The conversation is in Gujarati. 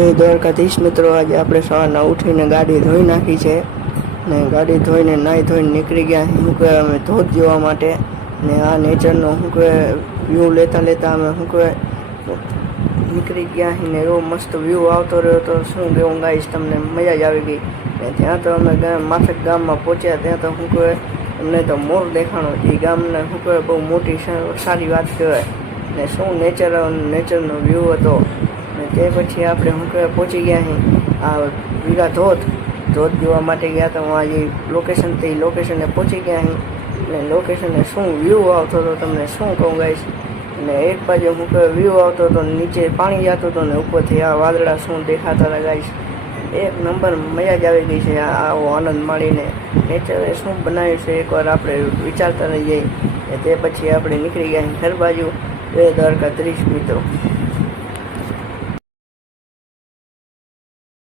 જય દ્વારકાધીશ મિત્રો, આજે આપણે સવારના ઉઠીને ગાડી ધોઈ નાખી છે ને ગાડી ધોઈને નાહી ધોઈને નીકળી ગયા શું કહે અમે ધોધ જોવા માટે ને આ નેચરનો શું કહે વ્યૂ લેતા લેતા અમે શું કહે નીકળી ગયા ને એવો મસ્ત વ્યૂ આવતો રહ્યો તો શું કેવું ગાઈશ, તમને મજા જ આવી ગઈ ને ત્યાં તો અમે માથક ગામમાં પહોંચ્યા ત્યાં તો શું કહે અમને તો મોર દેખાણો એ ગામને શું કહે બહુ મોટી સારી વાત કહેવાય ને શું નેચરનો વ્યૂ હતો ને તે પછી આપણે શું કહે પહોંચી ગયા અહીં આ વીરા ધોધ જોવા માટે ગયા તો આજે લોકેશનથી લોકેશને પહોંચી ગયા અહીં ને લોકેશને શું વ્યૂ આવતો હતો તમને શું કહું ગાઈશ ને એક બાજુ શું કહે વ્યૂ આવતો હતો, નીચે પાણી જતું હતું ને ઉપરથી આ વાદળા શું દેખાતા હતા ગાઈશ, એક નંબર મજા જ આવી ગઈ છે આવો આનંદ માણીને નેચરે શું બનાવ્યું છે એકવાર આપણે વિચારતા રહી જઈએ. તે પછી આપણે નીકળી ગયા ઘર બાજુ. જય દ્વારકાધીશ મિત્રો.